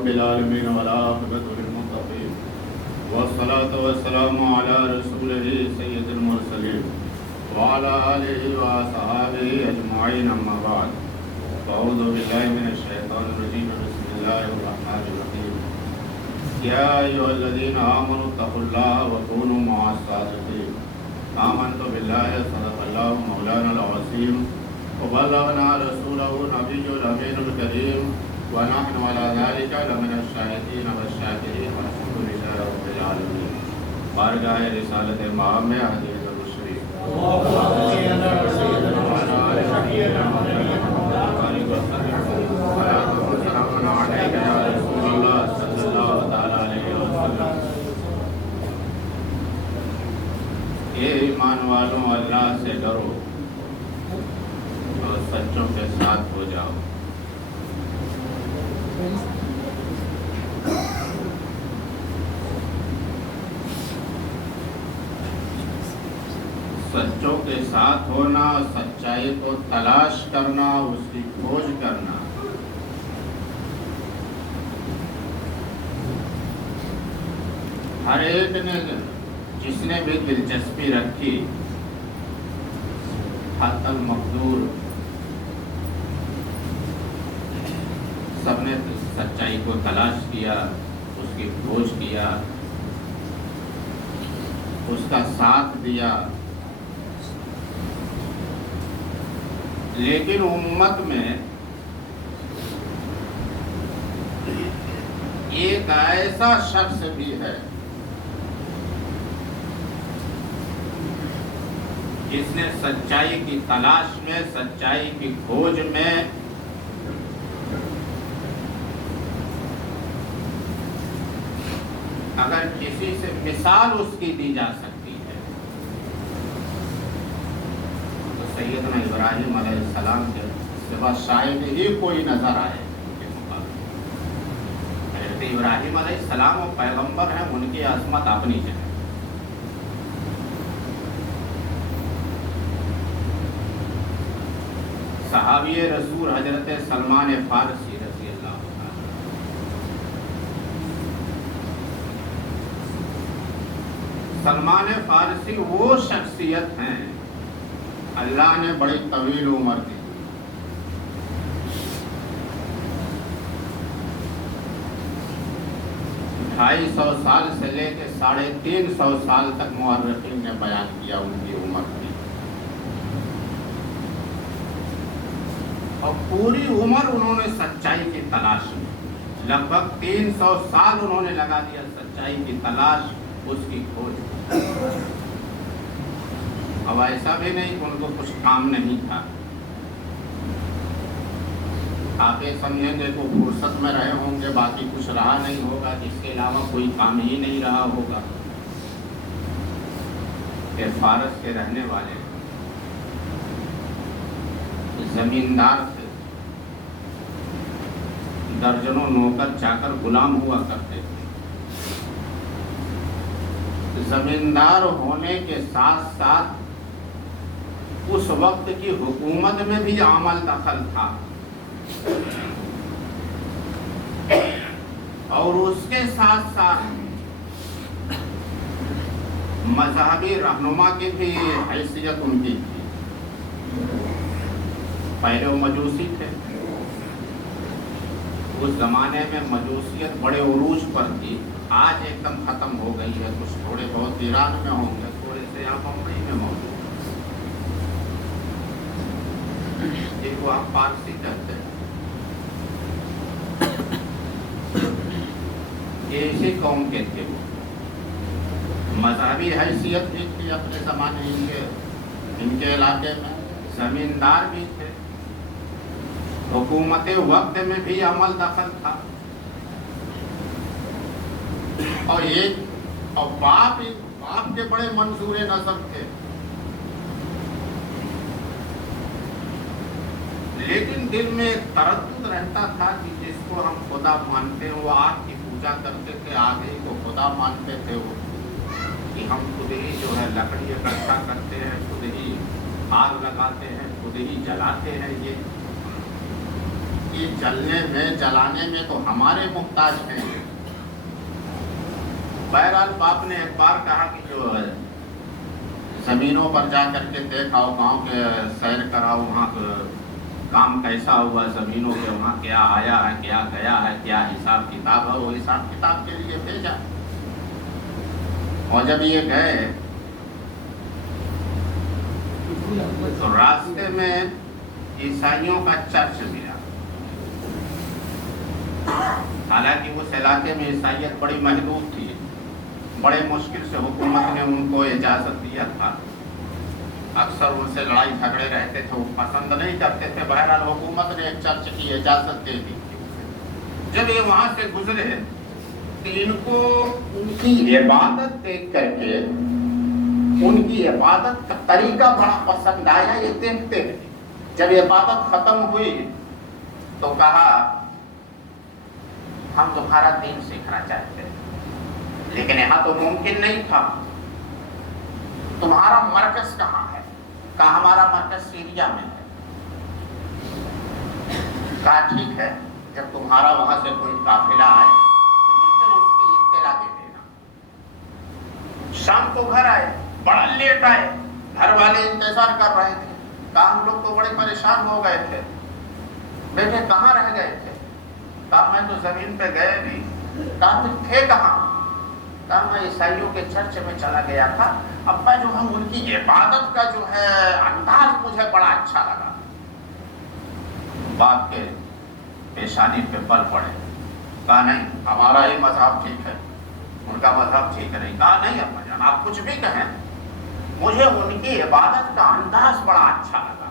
رب العالمين والعاقبة للمتقين والصلاة والسلام على رسوله سيد المرسلين وعلى آله وصحابه أجمعين أما بعد فأعوذ بالله من الشيطان الرجيم بسم الله الرحمن الرحيم يا أيها الذين آمنوا اتقوا الله وكونوا مع الصادقين آمنت بالله صدق الله مولانا العظيم وبلغنا رسوله النبي الأمين الكريم ونحن على ذلك لمن الشاهدين والشاكرين والحمد لله رب العالمين. بارگاہ رسالت مآب میں حدیث الشریف اے ایمان والوں اللہ سے ڈرو اور سچوں کے ساتھ ہو جاؤ. سچوں کے ساتھ ہونا، سچائی کو تلاش کرنا، اس کی کھوج کرنا. ہر ایک نے جس نے بھی دلچسپی رکھی حتی المقدور سب نے سچائی کو تلاش کیا، اس کی کھوج کیا، اس کا ساتھ دیا. لیکن امت میں ایک ایسا شخص بھی ہے جس نے سچائی کی تلاش میں، سچائی کی کھوج میں اگر کسی سے مثال اس کی دی جا سکتی ہے تو سیدنا ابراہیم علیہ السلام کے سوا شاید ہی کوئی نظر آئے ان کے مقابلے. حضرت ابراہیم علیہ السلام وہ پیغمبر ہیں، ان کی عظمت اپنی جگہ. صحابی رسول حضرت سلمان فارسی رضی اللہ عنہ. سلمان فارسی وہ شخصیت ہیں اللہ نے بڑی طویل عمر دی. ڈھائی سو سال سے لے کے 350 سال تک مورخین نے بیان کیا ان کی عمر کی. اور پوری عمر انہوں نے سچائی کی تلاش میں، لگ بھگ 300 سال انہوں نے لگا دیا سچائی کی تلاش، اس کی کھوج. اب ایسا بھی نہیں کہ ان کو کچھ کام نہیں تھا. آپ یہ سمجھیں گے کہ فرصت میں رہے ہوں گے، باقی کچھ رہا نہیں ہوگا، جس کے علاوہ کوئی کام ہی نہیں رہا ہوگا. کہ فارس کے رہنے والے زمیندار تھے، درجنوں نوکر چاکر غلام ہوا کرتے تھے. زمیندار ہونے کے ساتھ ساتھ اس وقت کی حکومت میں بھی عمل دخل تھا، اور اس کے ساتھ ساتھ مذہبی رہنما کی بھی حیثیت ان کی تھی. پہلے وہ مجوسی تھے. اس زمانے میں مجوسیت بڑے عروج پر تھی. آج ایک دم ختم ہو گئی ہے. کچھ تھوڑے بہت ایران میں ہوں گے، تھوڑے سے یہاں بمبئی میں موجود ہیں، جن کو آپ پارسی کہتے ہیں. ایسی قوم کے تھے وہ. مذہبی حیثیت بھی تھی اپنے زمانے ان کے علاقے میں. زمیندار بھی تھے. حکومت وقت میں بھی عمل دخل تھا. اور باپ کے بڑے منصور نسب تھے. لیکن دل میں ایک تردد رہتا تھا کہ جس کو ہم خدا مانتے ہیں وہ آگ کی پوجا کرتے تھے، آگ ہی کو خدا مانتے تھے. وہ کہ ہم خود ہی جو ہے لکڑی اکٹھا کرتے ہیں، خود ہی آگ لگاتے ہیں، خود ہی جلاتے ہیں. یہ کہ جلنے میں جلانے میں تو ہمارے محتاج ہیں. بہرحال باپ نے ایک بار کہا کہ جو زمینوں پر جا کر کے دیکھاؤ، گاؤں کے سیر کراؤ، وہاں کام کیسا ہوا زمینوں کے، وہاں کیا آیا ہے، کیا گیا ہے، کیا حساب کتاب ہے. وہ حساب کتاب کے لیے بھیجا. اور جب یہ گئے تو راستے میں عیسائیوں کا چرچ ملا. حالانکہ اس علاقے میں عیسائیت بڑی محدود تھی، بڑے مشکل سے حکومت نے ان کو اجازت دیا تھا. اکثر ان سے لڑائی جھگڑے رہتے تھے، وہ پسند نہیں کرتے تھے. بہرحال حکومت نے ایک چرچ کی اجازت دے دی. جب یہ وہاں سے گزرے تو ان کو ان کی عبادت دیکھ کر کے ان کی عبادت کا طریقہ بڑا پسند آیا. یہ دیکھتے رہے. جب عبادت ختم ہوئی تو کہا ہم تمہارا دین سیکھنا چاہتے ہیں، لیکن یہاں تو ممکن نہیں تھا. تمہارا مرکز کہاں ہے؟ کہا ہمارا مرکز سیریا میں ہے. کہا ٹھیک ہے، جب تمہارا وہاں سے کوئی قافلہ آئے تو مجھے اس کی اطلاع دے دینا. شام کو گھر آئے، بڑا لیٹ آئے. گھر والے انتظار کر رہے تھے. کہا ہم لوگ تو بڑے پریشان ہو گئے تھے، بیٹے کہاں رہ گئے تھے؟ کہا میں تو زمین پہ گئے نہیں. کہا تم تھے کہاں؟ کہا میں عیسائیوں کے چرچ میں چلا گیا تھا. ابا جو ہے ان کی عبادت کا جو ہے انداز مجھے بڑا اچھا لگا. باپ کے پیشانی پہ بل پڑے. کہا نہیں، ہمارا ہی مذہب ٹھیک ہے، ان کا مذہب ٹھیک نہیں. کہا نہیں ابا جان، آپ کچھ بھی کہیں، مجھے ان کی عبادت کا انداز بڑا اچھا لگا.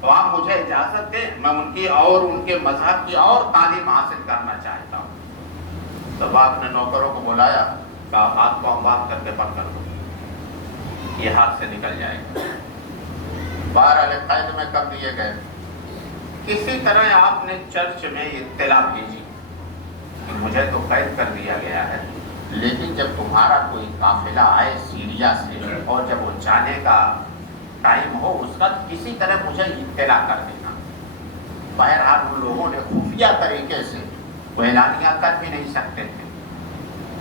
تو آپ مجھے اجازت دیں، میں ان کی اور ان کے مذہب کی اور تعلیم حاصل کرنا چاہتا ہوں. تو باپ نے نوکروں کو بلایا، کہا ہاتھ کو بات کر کے بند کر دو، یہ ہاتھ سے نکل جائے گا. بہرحال قید میں کر دیے گئے. کسی طرح آپ نے چرچ میں اطلاع بھیجی کہ مجھے تو قید کر دیا گیا ہے، لیکن جب تمہارا کوئی قافلہ آئے سیریا سے اور جب وہ جانے کا ٹائم ہو اس کا کسی طرح مجھے اطلاع کر دینا. بہرحال ان لوگوں نے خفیہ طریقے سے، وہ اعلانیہ کر بھی نہیں سکتے تھے،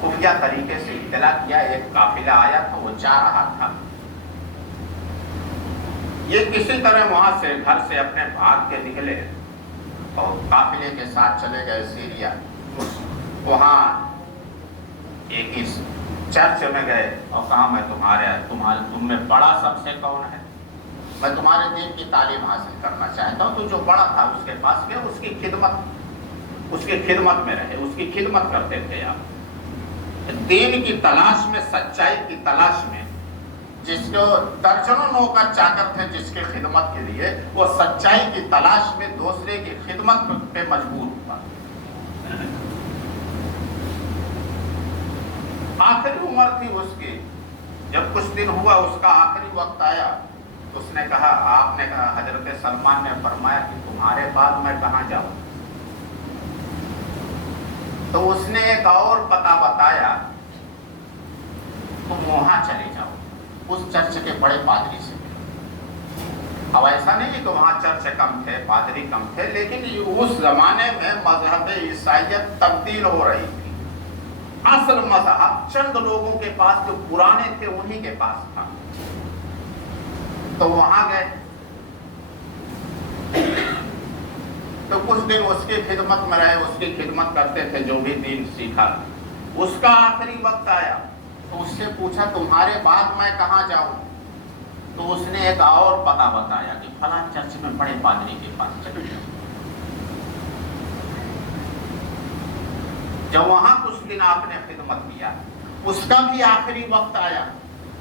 خفیہ طریقے سے اطلاع کیا. ایک قافلہ آیا تھا، وہ جا رہا تھا. یہ کسی طرح وہاں سے گھر سے اپنے بھاگ کے نکلے اور قافلے کے ساتھ چلے گئے سیریا. وہاں ایک اس چرچ میں گئے اور کہا میں تم میں بڑا سب سے کون ہے؟ میں تمہارے دین کی تعلیم حاصل کرنا چاہتا ہوں. تو جو بڑا تھا اس کے پاس گئے، اس کی خدمت میں رہے، اس کی خدمت کرتے تھے. آپ دین کی تلاش میں، سچائی کی تلاش میں، جس کو درجنوں نوکر چاکر تھے جس کی خدمت کے لیے، وہ سچائی کی تلاش میں دوسرے کی خدمت پہ مجبور ہوا. آخری عمر تھی اس کی. جب کچھ دن ہوا اس کا آخری وقت آیا تو اس نے کہا، آپ نے کہا، حضرت سلمان نے فرمایا کہ تمہارے بعد میں کہاں جاؤں؟ تو اس نے ایک اور پتہ بتایا، تم وہاں چلے جاؤ، اس چرچ کے بڑے پادری سے. اب ایسا نہیں کہ وہاں چرچ کم تھے، پادری کم تھے، لیکن اس زمانے میں مذہب عیسائیت تبدیل ہو رہی تھی. اصل مذہب چند لوگوں کے پاس جو پرانے تھے انہی کے پاس تھا. تو وہاں گئے تو کچھ دن اس کی خدمت میں رہے، اس کی خدمت کرتے تھے، جو بھی دین سیکھا. اس کا آخری وقت آیا تو اس سے پوچھا تمہارے بعد میں کہاں جاؤں؟ تو اس نے ایک اور پتہ بتایا کہ فلاں چرچ میں بڑے پادری کے پاس چلے جاؤ. جب وہاں کچھ دن آپ نے خدمت کیا، اس کا بھی آخری وقت آیا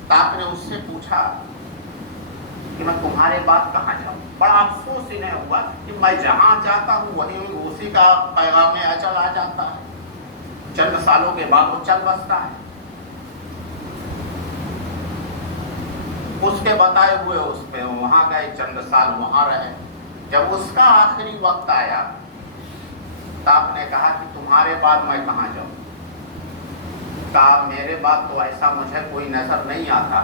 تو آپ نے اس سے پوچھا کہ میں تمہارے بعد کہاں جاؤں؟ بڑا افسوس انہیں ہوا کہ میں جہاں جاتا ہوں وہیں اسی کا پیغام اجل آ جاتا ہے، چند سالوں کے بعد وہ چل بستا ہے. اس کے بتائے ہوئے اس پہ وہاں گئے، چند سال وہاں رہے. جب اس کا آخری وقت آیا تو آپ نے کہا کہ تمہارے بعد میں کہاں جاؤں؟ کہا میرے بعد تو ایسا مجھے کوئی نظر نہیں آتا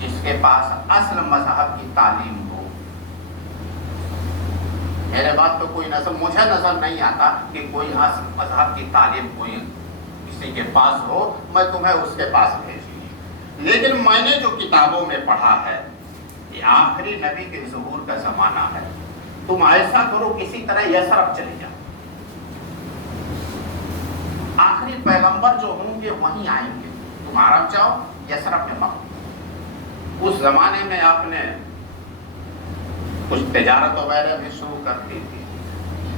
جس کے پاس اصل مذہب کی تعلیم ہو. میرے بعد تو کوئی نسل مجھے نظر نہیں آتا کہ کوئی مذہب کی تعلیم کوئی کسی کے پاس ہو، میں تمہیں اس کے پاس بھیجوں۔ لیکن میں نے جو کتابوں میں پڑھا ہے یہ آخری نبی کے ظہور کا زمانہ ہے، تم ایسا کرو کسی طرح یثرب چلے جاؤ، آخری پیغمبر جو ہوں گے وہیں آئیں گے، تم عرب جاؤ، یثرب میں مت۔ اس زمانے میں آپ نے کچھ تجارت وغیرہ بھی شروع کر دی تھی،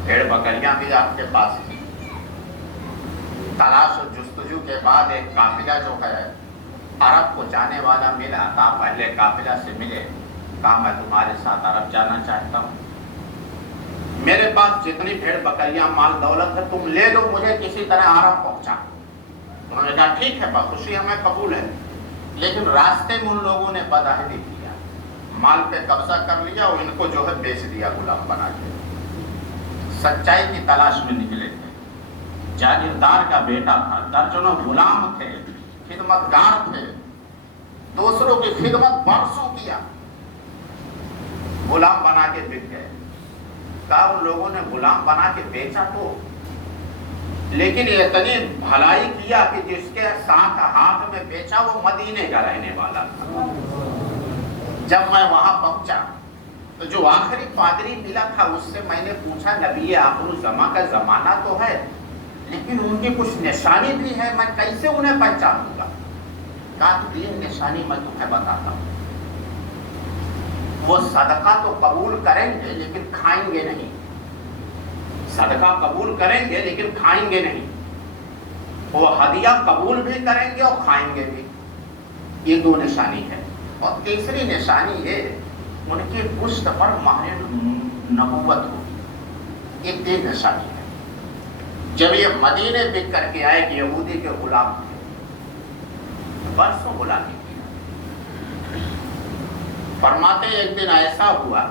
بھیڑ بکریاں بھی آپ کے پاس تھی۔ تلاش و جستجو کے بعد ایک قافلہ جو ہے عرب کو جانے والا ملا، تھا پہلے قافلہ سے ملے، کہا میں تمہارے ساتھ عرب جانا چاہتا ہوں، میرے پاس جتنی بھیڑ بکریاں مال دولت ہے تم لے لو، مجھے کسی طرح عرب پہنچا۔ انہوں نے کہا ٹھیک ہے، بخوشی ہمیں قبول ہے، لیکن راستے میں ان لوگوں نے بدعہدی کیا، مال پہ قبضہ کر لیا اور ان کو جو ہے بیچ دیا غلام بنا کے۔ سچائی کی تلاش میں نکلے تھے، جاگیردار کا بیٹا تھا، درجنوں غلام تھے، خدمتگار تھے، دوسروں کی خدمت برسوں کیا، غلام بنا کے بک گئے۔ کہا ان لوگوں نے غلام بنا کے بیچا تو، لیکن اتنی بھلائی کیا کہ جس کے ساتھ ہاتھ میں بیچا وہ مدینے کا رہنے والا تھا۔ جب میں وہاں پہنچا تو جو آخری پادری ملا تھا اس سے میں نے پوچھا نبی آخر الزماں کا زمانہ تو ہے لیکن ان کی کچھ نشانی بھی ہے، میں کیسے انہیں پہچانوں گا؟ کہا تو یہ نشانی میں تمہیں بتاتا ہوں، وہ صدقہ تو قبول کریں گے لیکن کھائیں گے نہیں، صدقہ قبول کریں گے لیکن کھائیں گے نہیں، وہ ہدیہ قبول بھی کریں گے اور کھائیں گے بھی، یہ دو نشانی ہے۔ اور تیسری نشانی یہ ان کی پشت پر مہر نبوت ہوگی، یہ تین نشانی ہے۔ جب یہ مدینے بک کر کے آئے کہ یہودی کے غلام تھے، برسوں غلامی کی، فرماتے ایک دن ایسا ہوا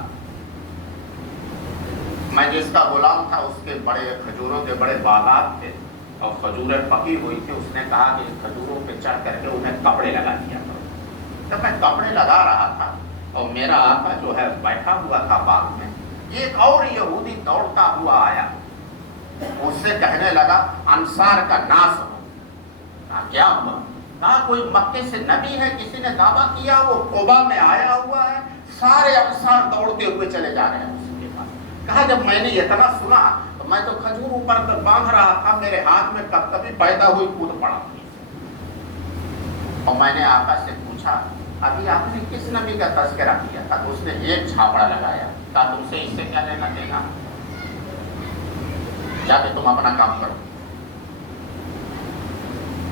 میں جس کا غلام تھا اس کے بڑے کھجوروں کے بڑے باغات تھے اور کھجوریں پکی ہوئی تھی، اس نے کہا کہ کھجوروں پہ چڑھ کر کے انہیں کپڑے لگا دیا کرو۔ جب میں کپڑے لگا رہا تھا اور میرا آقا جو ہے بیٹھا ہوا تھا باغ میں، ایک اور یہودی دوڑتا ہوا آیا، اس سے کہنے لگا انصار کا ناس ہو۔ کہا کیا ہوا؟ کہا کوئی مکے سے نبی ہے، کسی نے دعویٰ کیا وہ قبا میں آیا ہوا ہے، سارے انصار دوڑتے ہوئے چلے جا رہے ہیں اس کے پاس۔ کہا جب میں نے اتنا سنا تو میں تو کھجور اوپر باندھ رہا تھا، میرے ہاتھ میں کب کبھی پیدا ہوئی کود پڑا، اور میں نے آقا سے پوچھا ابھی آپ نے کس نبی کا تذکرہ کیا تھا؟ تو اس نے ایک چھاپڑا لگایا، کہا تم سے اس سے کیا لینا دینا، جا کے تم اپنا کام کرو۔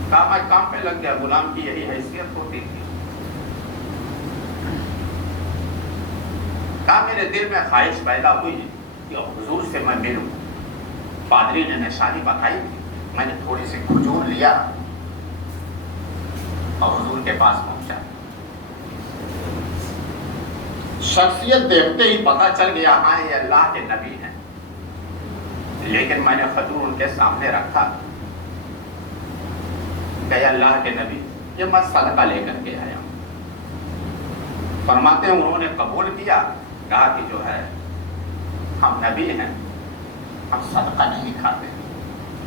کہا میں کام پہ لگ گیا، غلام کی یہی حیثیت ہوتی تھی۔ کہا میرے دل میں خواہش پیدا ہوئی کہ حضور سے میں ملوں، پادری نے نشانی بتائی تھی، میں نے تھوڑی سی کھجور لیا اور حضور کے پاس پہنچا۔ شخصیت دیکھتے ہی پتا چل گیا ہاں یہ اللہ کے نبی ہیں، لیکن میں نے کھجور ان کے سامنے رکھا کہ اللہ کے نبی یہ میں صدقہ لے کر کے آیا ہوں۔ فرماتے ہیں انہوں نے قبول کیا، کہا کہ جو ہے ہم نبی ہیں، ہم صدقہ نہیں کھاتے۔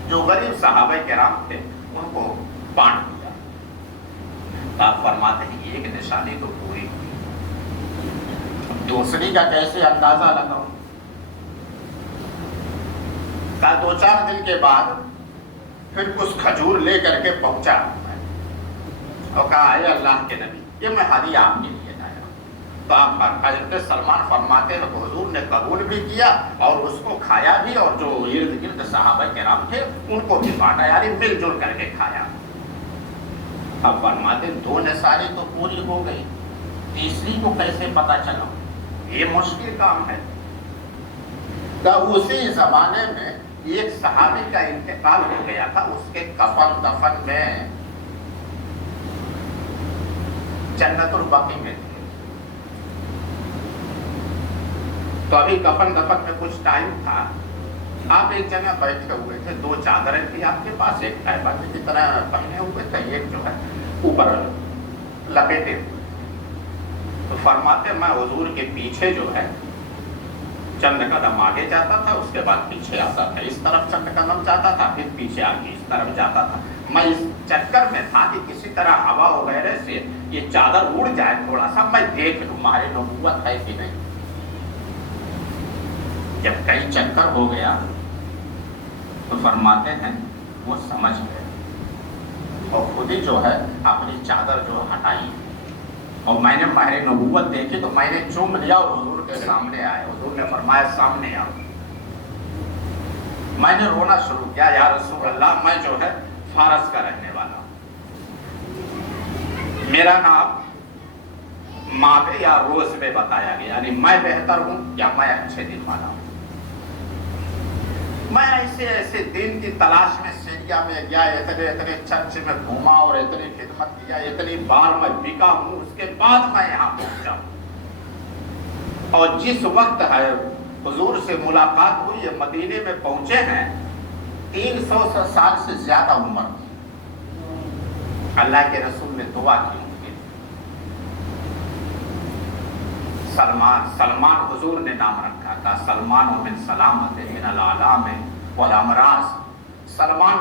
جو غریب صحابہ کرام تھے ان کو بانٹ دیا۔ آپ فرماتے ہیں ایک نشانی تو پوری ہوئی، دوسری کا کیسے اندازہ لگاؤں؟ کہا دو چار دن کے بعد پھر کچھ کھجور لے کر کے پہنچا اور کہا اے اللہ کے نبی یہ میں ہدیہ آپ کے لیے لایا۔ تو آپ حضرت سلمان فرماتے ہیں تو حضور نے قبول بھی کیا اور اس کو کھایا بھی، اور جو ارد گرد صحابہ کرام تھے ان کو بھی بانٹا، یعنی مل جل کر کے کھایا۔ اب فرماتے دو نشانی تو پوری ہو گئی، تیسری کو کیسے پتا چلا؟ یہ مشکل کام ہے۔ کہ اسی زمانے میں ایک صحابی کا انتقال ہو گیا تھا، اس کے کفن دفن میں جنت البقیع میں تھے، تو ابھی کفن دفن میں کچھ ٹائم تھا، آپ ایک جگہ بیٹھے ہوئے تھے، دو چادریں تھی آپ کے پاس، ایک خیبر کی طرح پہنے ہوئے تھے، ایک جو ہے اوپر لپیٹے ہوئے۔ تو فرماتے میں حضور کے پیچھے جو ہے چند قدم آگے جاتا تھا، اس کے بعد پیچھے آتا تھا، اس طرف چند قدم جاتا تھا، پھر پیچھے آگے اس طرف جاتا تھا۔ میں اس چکر میں تھا کہ کسی طرح ہوا وغیرہ سے یہ چادر اڑ جائے، تھوڑا سا میں دیکھ لوں ماہر نبوت ہے کہ نہیں۔ جب کئی چکر ہو گیا تو فرماتے ہیں وہ سمجھ گئے اور خود ہی جو ہے اپنی چادر جو ہٹائی، اور میں نے ماہر نبوت دیکھی تو میں نے چوم لیا اور حضور کے سامنے آئے۔ حضور نے فرمایا سامنے آؤ۔ میں نے رونا شروع کیا، یا رسول اللہ میں جو ہے فارس کا رہنے والا ہوں، میرا نام ماوے یا روز میں بتایا گیا، یعنی میں بہتر ہوں یا میں اچھے دن والا ہوں۔ میں ایسے دن کی تلاش میں سیریا میں گیا، اتنے چرچ میں گھوما اور اتنی خدمت کیا، اتنی بار میں بکا ہوں، اس کے بعد میں یہاں پہنچا ہوں۔ اور جس وقت ہے حضور سے ملاقات ہوئی، مدینے میں پہنچے ہیں، 300 سال سے زیادہ عمر تھی۔ اللہ کے رسول نے دعا کی ان کے سلمان حضور نے نام رکھا تھا، سلمان من سلامت من العلام والامراض۔ سلمان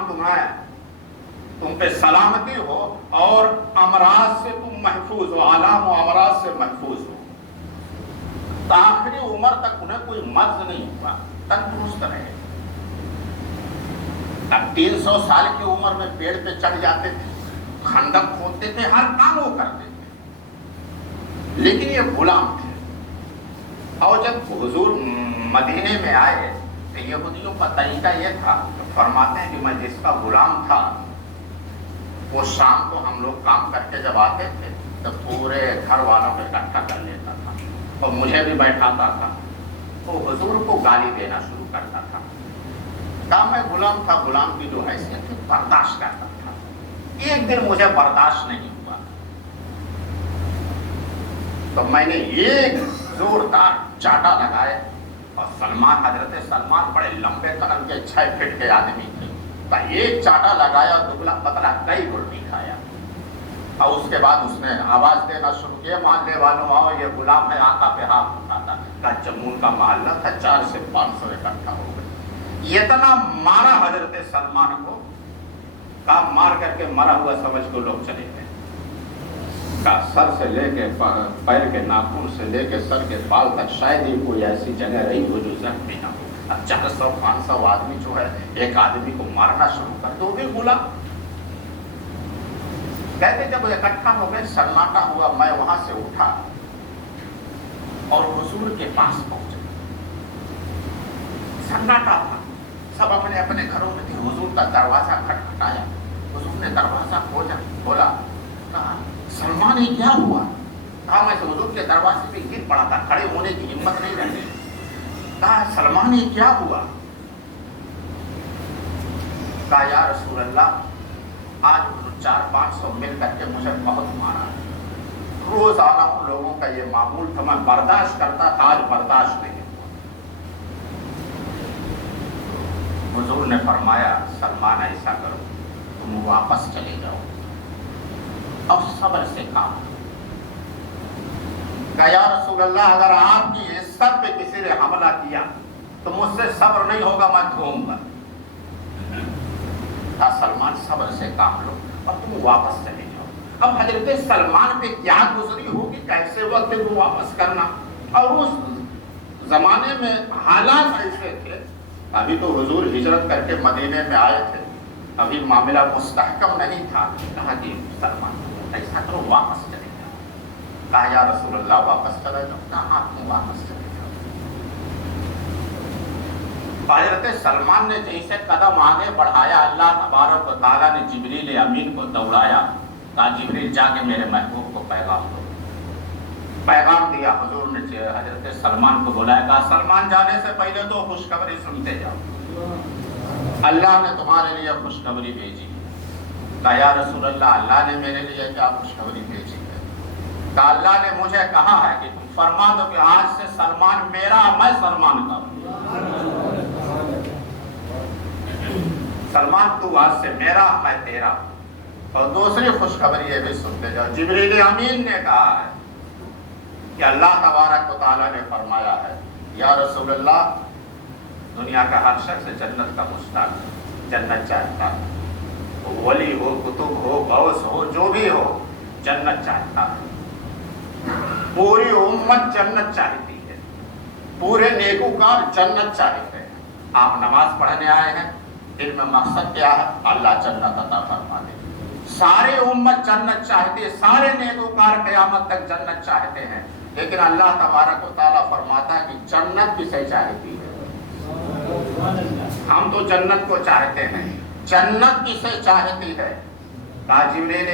تم پہ سلامتی ہو اور امراض سے تم محفوظ ہو، علام و امراض سے محفوظ ہو۔ آخری عمر تک انہیں کوئی مرض نہیں ہوا، تندرست رہے۔ اب 300 سال کی عمر میں پیڑ پہ چڑھ جاتے تھے، خندق کھودتے تھے، ہر کام وہ کرتے تھے، لیکن یہ غلام تھے۔ اور جب حضور مدینے میں آئے تو یہودیوں کا طریقہ یہ تھا، فرماتے ہیں کہ میں جس کا غلام تھا وہ شام کو ہم لوگ کام کر کے جب آتے تھے تو پورے گھر والوں کو اکٹھا کر لیتا تھا اور مجھے بھی بیٹھاتا تھا، تو حضور کو گالی دینا شروع کرتا تھا۔ کہا میں غلام تھا، غلام کی جو حیثیت تھی برداشت کرتا تھا۔ ایک دن مجھے برداشت نہیں ہوا تو میں نے ایک زوردار چاٹا لگائے، اور سلمان، حضرت سلمان بڑے لمبے قدم کے 6 فٹ کے آدمی تھے، تو ایک چاٹا لگایا، دبلا پتلا کئی گلٹی کھایا۔ اور اس کے بعد اس نے آواز دینا شروع کیا، محلے والوں آؤ، یہ غلام ہے، آقا پہ ہاتھ اٹھاتا۔ کہا جمون کا محلہ تھا، 400 سے 500 اکٹھا ہو گئے۔ اتنا مارا حضرت سلمان کو، کہا مار کر کے مرا ہوا سمجھ کو لوگ چلے گئے۔ کہا سر سے لے کے پیر کے ناخن سے لے کے سر کے بال تک شاید ہی کوئی ایسی جگہ رہی ہو جو زخمی نہ ہو۔ اب 400-500 آدمی جو ہے ایک آدمی کو مارنا شروع کر دو، بھی غلام۔ کہتے جب اکٹھا ہو گئے، سناٹا ہوا، میں وہاں سے اٹھا اور حضور کے پاس پہنچا۔ سناٹا تھا، سب اپنے اپنے گھروں میں تھے۔ حضور کا دروازہ کھٹکھٹایا، حضور نے دروازہ کھولا، کہا سلمان یہ کیا ہوا؟ کہا میں حضور کے دروازے پہ گر پڑا تھا، کھڑے ہونے کی ہمت نہیں رہتی۔ کہا سلمان یہ کیا ہوا؟ کہا یا رسول اللہ آج 400-500 مل کر کے مجھے بہت مارا۔ روز آنا ہوں، لوگوں کا یہ معمول تھا، میں برداشت کرتا تھا، آج برداشت نہیں ہوا۔ حضور نے فرمایا سلمان ایسا کرو، تم واپس چلے جاؤ اور صبر سے کام۔ کہا یا رسول اللہ اگر آپ کی عزت پہ کسی نے حملہ کیا تو مجھ سے صبر نہیں ہوگا، میں دھوؤں گا۔ کہا سلمان صبر سے کام لو اور تم واپس چلے جاؤ۔ اب حضرت سلمان پہ کیا گزری ہوگی، کیسے وقت کو واپس کرنا، اور اس زمانے میں حالات ایسے تھے۔ ابھی تو حضور ہجرت کر کے مدینے میں آئے تھے، ابھی معاملہ مستحکم نہیں تھا۔ کہا کہ سلمان ایسا کرو واپس چلے جاؤ۔ کہا یا رسول اللہ واپس چلا جاؤ؟ کہا تم واپس چلے جاؤ۔ حضرت سلمان نے جیسے قدم آگے بڑھایا، اللہ تبارک و تعالیٰ نے جبریل امین کو دوڑایا، کہا جبریل جا کے میرے محبوب کو پیغام دو۔ پیغام دیا، حضور نے حضرت سلمان کو بلایا، کہا سلمان جانے سے پہلے تو خوشخبری سنتے جاؤ، اللہ نے تمہارے لیے خوشخبری بھیجی۔ کہا یا رسول اللہ اللہ نے میرے لیے کیا خوشخبری بھیجی ہے؟ کہا اللہ نے مجھے کہا ہے کہ تم فرما دو کہ آج سے سلمان میرا، میں سلمان کا ہوں۔ سلمان تو آج سے میرا، میں تیرا۔ اور دوسری خوشخبری یہ بھی سنتے جاؤ، جبریل امین نے کہا ہے کہ اللہ تبارک و تعالیٰ نے فرمایا ہے یا رسول اللہ دنیا کا ہر شخص جنت کا مشتاق ہے، جنت چاہتا ہے، ولی ہو، کتب ہو، غوث ہو، جو بھی ہو، جنت چاہتا ہے، پوری امت جنت چاہتی ہے، پورے نیکوکار جنت چاہتے ہیں۔ آپ نماز پڑھنے آئے ہیں، ان میں مقصد کیا ہے؟ اللہ جنت عطا فرما دے۔ سارے امت جنت چاہتے ہیں، سارے نیکوکار قیامت تک جنت چاہتے ہیں، لیکن اللہ تبارک و تعالیٰ فرماتا ہے کہ جنت کسے چاہتی ہے؟ ہم تو جنت کو چاہتے ہیں، جنت کسے چاہتی ہے؟ کہا جبریل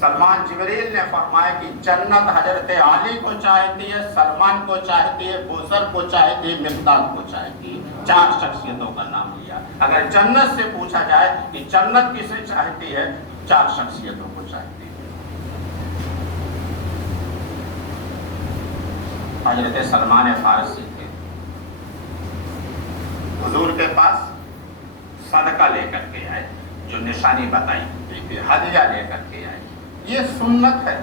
سلمان جبریل نے فرمایا کہ جنت حضرت علی کو چاہتی ہے، سلمان کو چاہتی ہے، بوسر کو چاہتی ہے، مقداد کو چاہتی ہے۔ 4 شخصیتوں کا نام لیا۔ اگر جنت سے پوچھا جائے کہ جنت کسے چاہتی ہے، 4 شخصیتوں کو چاہتی ہے۔ حضرت سلمان فارسی تھے، حضور کے پاس صدقہ لے کر کے آئے، جو نشانی بتائی تھی، ہدیہ لے کر کے آئے۔ یہ سنت ہے،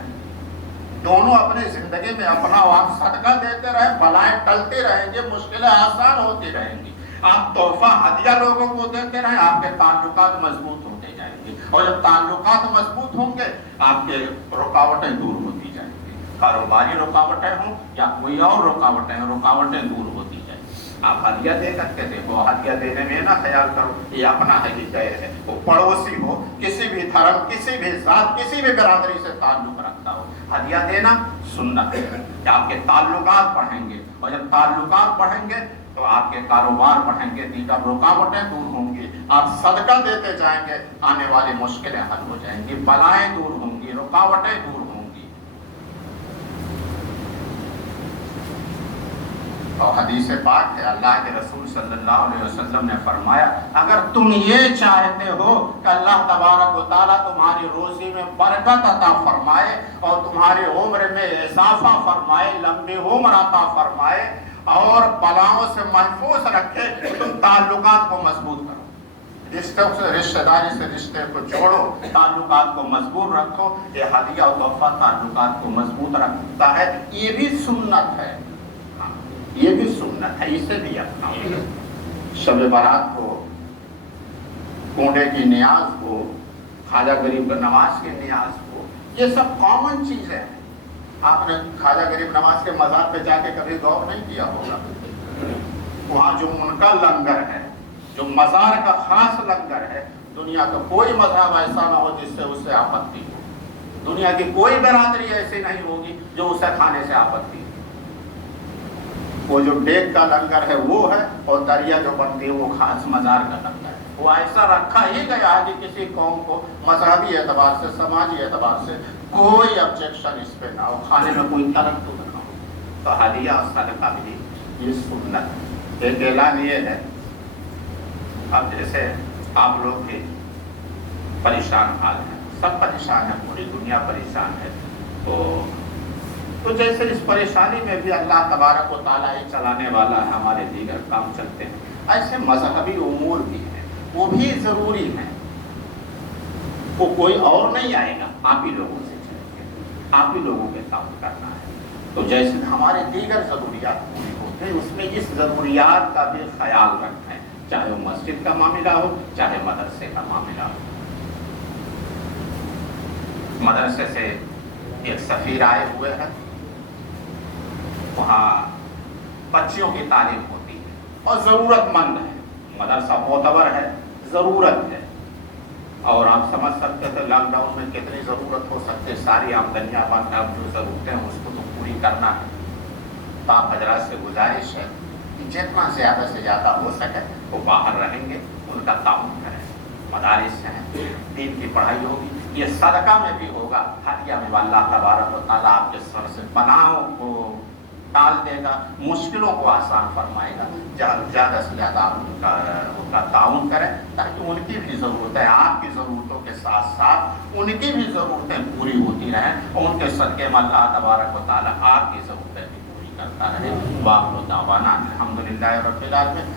دونوں اپنی زندگی میں اپنا آپ صدقہ دیتے رہیں، بلائیں ٹلتی رہیں گی، مشکلیں آسان ہوتی رہیں گی۔ آپ تحفہ ہدیہ لوگوں کو دیتے رہیں، آپ کے تعلقات مضبوط ہوتے جائیں گے، اور جب تعلقات مضبوط ہوں گے آپ کے رکاوٹیں دور ہوتی جائیں گی، کاروباری رکاوٹیں ہوں یا کوئی اور رکاوٹیں دور ہوتی جائیں گی۔ آپ ہدیہ دے کر کے دیکھو، ہدیہ دینے میں نہ خیال کرو یہ اپنا ہے کہ غیر ہے، وہ پڑوسی ہو، کسی بھی دھرم، کسی بھی ذات، کسی بھی برادری سے تعلق رکھتا ہو، ہدیہ دینا سنت ہے کہ آپ کے تعلقات بڑھیں گے، اور جب تعلقات بڑھیں گے تو آپ کے کاروبار بڑھیں گے، دیگر رکاوٹیں دور ہوں گی، آپ صدقہ دیتے جائیں گے، آنے والی مشکلیں حل ہو جائیں گی، بلائیں دور ہوں گی، رکاوٹیں دور ہوں گی۔ اور حدیث پاک ہے، اللہ کے رسول صلی اللہ علیہ وسلم نے فرمایا اگر تم یہ چاہتے ہو کہ اللہ تبارک و تعالیٰ تمہاری روزی میں برکت عطا فرمائے اور تمہاری عمر میں اضافہ فرمائے، لمبی عمر عطا فرمائے اور بلاؤں سے محفوظ رکھے، تم تعلقات کو مضبوط کرو، رشتہ داری سے رشتے کو جوڑو، تعلقات کو مضبوط رکھو۔ یہ ہدیہ و تحفہ تعلقات کو مضبوط رکھتا ہے، یہ بھی سنت ہے، یہ بھی سنت ہے، اسے بھی اپناؤ۔ شب برات ہو، کونڈے کی نیاز ہو، خواجہ غریب نواز کی نیاز ہو، یہ سب کامن چیزیں ہیں۔ آپ نے خواجہ غریب نواز کے مزار پہ جا کے کبھی غور نہیں کیا ہوگا، وہاں جو ان کا لنگر ہے، جو مزار کا خاص لنگر ہے، دنیا کا کوئی مذہب ایسا نہ ہو جس سے اسے آپتی ہو، دنیا کی کوئی برادری ایسی نہیں ہوگی جو اسے کھانے سے آپتی ہو۔ وہ جو ڈیک کا لنگر ہے وہ ہے، اور دریا جو بنتی ہے وہ خاص مزار کا لنگر ہے۔ وہ ایسا رکھا ہی گیا ہے کہ کسی قوم کو مذہبی اعتبار سے، سماجی اعتبار سے کوئی آبجیکشن اس پہ نہ ہو، کھانے میں کوئی تردد نہ ہو۔ تو ہدیہ اور صدقہ بھی یہ سنت ہے۔ ایک اعلان یہ ہے، اب جیسے آپ لوگ بھی پریشان حال ہیں، سب پریشان ہیں، پوری دنیا پریشان ہے، تو جیسے اس پریشانی میں بھی اللہ تبارک و تعالیٰ ہی چلانے والا ہے، ہمارے دیگر کام چلتے ہیں، ایسے مذہبی امور بھی ہیں، وہ بھی ضروری ہیں، وہ کوئی اور نہیں آئے گا، آپ ہی لوگوں سے چلیں گے، آپ ہی لوگوں کے کام کرنا ہے۔ تو جیسے ہمارے دیگر ضروریات پوری ہوتے ہیں، اس میں اس ضروریات کا بھی خیال رکھیں، چاہے وہ مسجد کا معاملہ ہو، چاہے مدرسے کا معاملہ ہو۔ مدرسے سے ایک سفیر آئے ہوئے ہیں، وہاں بچیوں کی تعلیم ہوتی ہے اور ضرورت مند ہے، مدرسہ معتبر ہے، ضرورت ہے، اور آپ سمجھ سکتے تھے لاک ڈاؤن میں کتنی ضرورت ہو سکتے، ساری آمدنیاں بند، اب جو ضرورتیں ہیں اس کو تو پوری کرنا ہے۔ تو آپ حضرات سے گزارش ہے کہ جتنا زیادہ سے زیادہ ہو سکے وہ باہر رہیں گے، ان کا تعاون کریں، مدارس ہیں، دین کی پڑھائی ہوگی، یہ صدقہ میں بھی ہوگا، ہدیہ میں اللہ تبارک و تعالیٰ آپ کے سر سے بناؤ کو ٹال دے گا، مشکلوں کو آسان فرمائے گا۔ زیادہ سے زیادہ آپ ان کا تعاون کریں تاکہ ان کی بھی ضرورتیں آپ کی ضرورتوں کے ساتھ ساتھ ان کی بھی ضرورتیں پوری ہوتی رہیں، اور ان کے صدقے میں اللہ تبارک و تعالیٰ آپ کی ضرورتیں بھی پوری کرتا رہے۔ وآخر دعوانا الحمدللہ رب العالمین۔